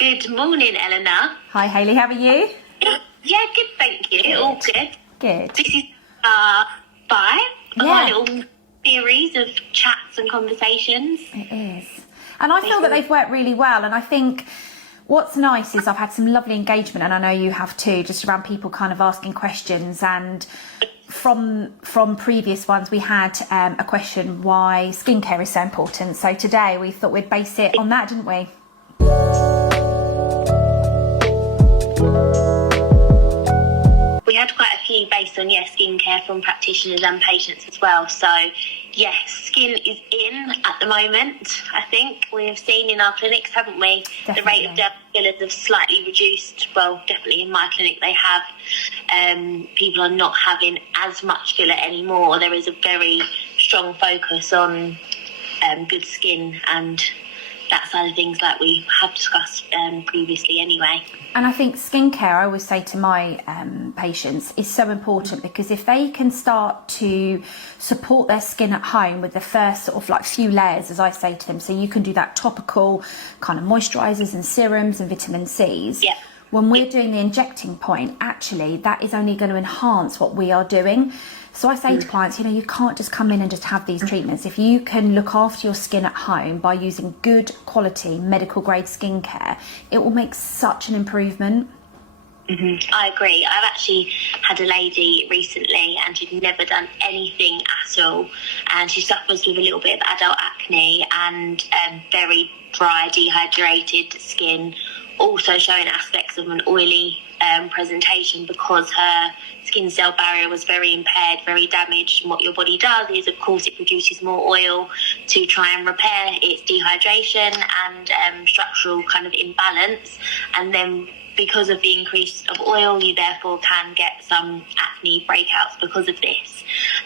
Good morning, Eleanor. Hi, Hayley. How are you? Yeah, good, thank you. All good. Good. This is 5 of our little series of chats and conversations. It is. And I feel that they've worked really well. And I think what's nice is I've had some lovely engagement, and I know you have too, just around people kind of asking questions. And from previous ones, we had a question why skincare is so important. So today we thought we'd base it on that, didn't we? We had quite a few based on, skincare from practitioners and patients as well. So, yes, skin is in at the moment. I think we've seen in our clinics, haven't we? Definitely. The rate of dermal fillers have slightly reduced. Well, definitely in my clinic they have. People are not having as much filler anymore. There is a very strong focus on good skin and that side of things, like we have discussed previously anyway. And I think skincare, I always say to my patients, is so important, because if they can start to support their skin at home with the first sort of like few layers, as I say to them, so you can do that topical kind of moisturisers and serums and vitamin C's. Yeah. When we're doing the injecting point, actually, that is only going to enhance what we are doing. So I say to clients, you can't just come in and just have these treatments. If you can look after your skin at home by using good quality medical grade skincare, it will make such an improvement. Mm-hmm. I agree. I've actually had a lady recently and she'd never done anything at all, and she suffers with a little bit of adult acne and very dry, dehydrated skin, also showing aspects of an oily presentation because her skin cell barrier was very impaired, very damaged. And what your body does is, of course, it produces more oil to try and repair its dehydration and structural kind of imbalance. And then because of the increase of oil, you therefore can get some acne breakouts because of this.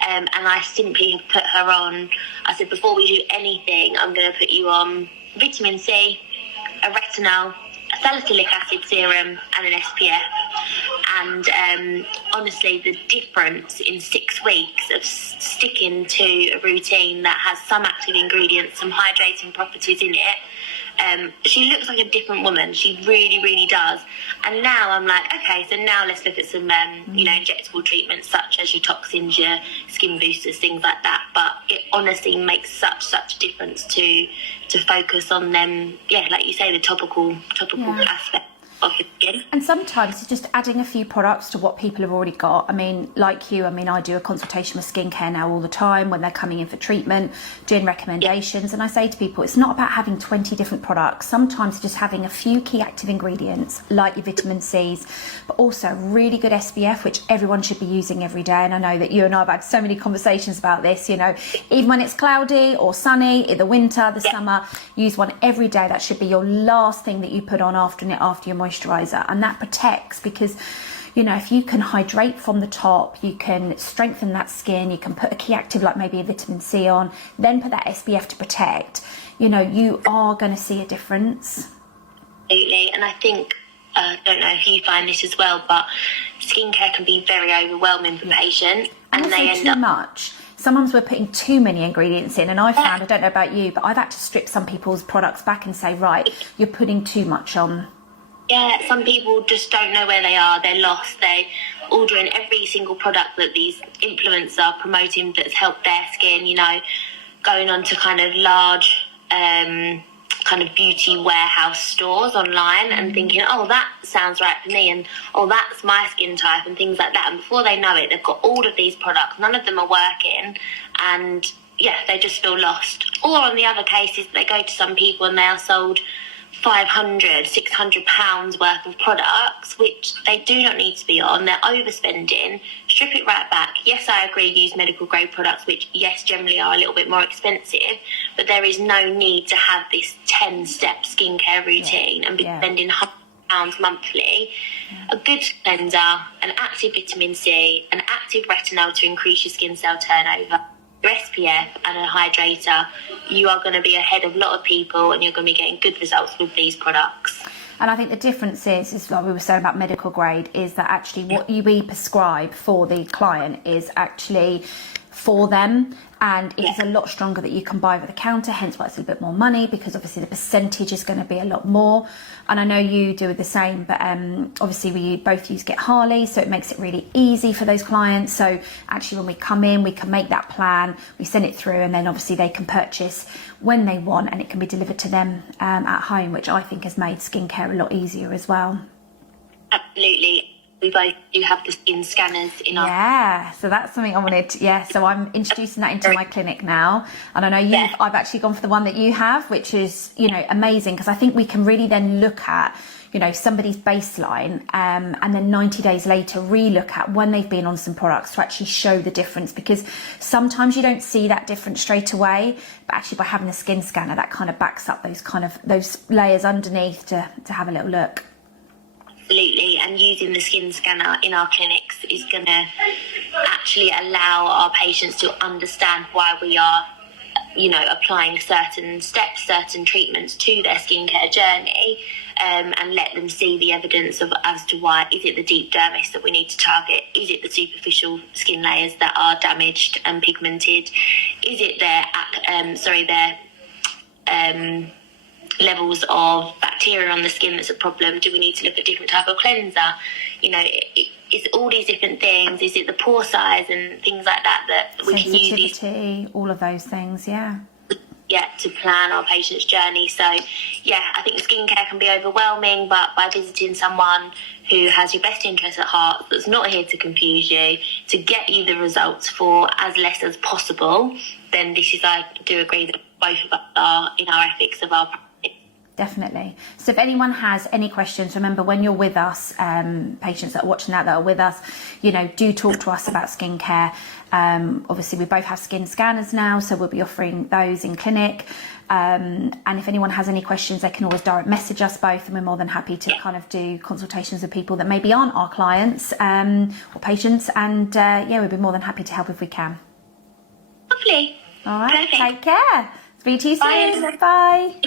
And I simply have put her on, I said, before we do anything, I'm going to put you on vitamin C, a retinol, a salicylic acid serum and an SPF. And honestly, the difference in 6 weeks of sticking to a routine that has some active ingredients, some hydrating properties in it, she looks like a different woman. She really, really does. And now I'm like, okay, so now let's look at some, injectable treatments such as your toxins, your skin boosters, things like that. But it honestly makes such a difference to focus on them. Yeah, like you say, the topical aspect of the skin. And sometimes it's just adding a few products to what people have already got. I mean, like you, I do a consultation with skincare now all the time when they're coming in for treatment, doing recommendations. And I say to people, it's not about having 20 different products. Sometimes just having a few key active ingredients, like your vitamin C's, but also really good SPF, which everyone should be using every day. And I know that you and I have had so many conversations about this, even when it's cloudy or sunny, in the winter, the summer, use one every day. That should be your last thing that you put on after your moisturizer, and that protects, because if you can hydrate from the top, you can strengthen that skin, you can put a key active like maybe a vitamin C on, then put that SPF to protect, you are going to see a difference. Absolutely. And I think I don't know if you find this as well, but skincare can be very overwhelming for patients, and they end up much. Sometimes we're putting too many ingredients in, and I found, I don't know about you, but I've had to strip some people's products back and say, right, you're putting too much on. Yeah, some people just don't know where they are. They're lost. They're ordering every single product that these influencers are promoting that's helped their skin, going on to kind of large kind of beauty warehouse stores online and thinking, oh, that sounds right for me, and oh, that's my skin type, and things like that. And before they know it, they've got all of these products. None of them are working, and they just feel lost. Or on the other cases, they go to some people and they are sold £500-600 worth of products, which they do not need to be on. They're overspending. Strip it right back. Yes, I agree, use medical grade products, which generally are a little bit more expensive, but there is no need to have this 10-step skincare routine and be spending £100 monthly. A good cleanser, an active vitamin C, an active retinol to increase your skin cell turnover, your SPF and a hydrator, you are going to be ahead of a lot of people, and you're going to be getting good results with these products. And I think the difference is like we were saying about medical grade, is that actually what we prescribe for the client is actually for them. And it is a lot stronger that you can buy over the counter, hence why it's a little bit more money, because obviously the percentage is going to be a lot more. And I know you do the same, but obviously we both use Get Harley, so it makes it really easy for those clients. So actually when we come in, we can make that plan, we send it through, and then obviously they can purchase when they want, and it can be delivered to them at home, which I think has made skincare a lot easier as well. Absolutely. We both do have the skin scanners in our... Yeah, so that's something I wanted to, so I'm introducing that into my clinic now. And I know I've actually gone for the one that you have, which is, you know, amazing, because I think we can really then look at, you know, somebody's baseline and then 90 days later re-look at when they've been on some products to actually show the difference, because sometimes you don't see that difference straight away, but actually by having a skin scanner, that kind of backs up those layers underneath to have a little look. Absolutely, and using the skin scanner in our clinics is going to actually allow our patients to understand why we are, you know, applying certain steps, certain treatments to their skincare journey, and let them see the evidence of as to why. Is it the deep dermis that we need to target? Is it the superficial skin layers that are damaged and pigmented? Is it their levels of bacteria on the skin that's a problem? Do we need to look at different type of cleanser? You know, it's all these different things. Is it the pore size and things like that we can use these, all of those things, to plan our patient's journey. So I think skincare can be overwhelming, but by visiting someone who has your best interests at heart, that's not here to confuse you, to get you the results for as less as possible, then this is, I do agree that both of us are in our ethics of our practice. Definitely. So if anyone has any questions, remember when you're with us, patients that are watching that are with us, you know, do talk to us about skincare. Obviously we both have skin scanners now, so we'll be offering those in clinic. And if anyone has any questions, they can always direct message us both, and we're more than happy to kind of do consultations with people that maybe aren't our clients or patients. And we'd be more than happy to help if we can. Lovely. All right. Perfect. Take care. Speak to you soon. Bye.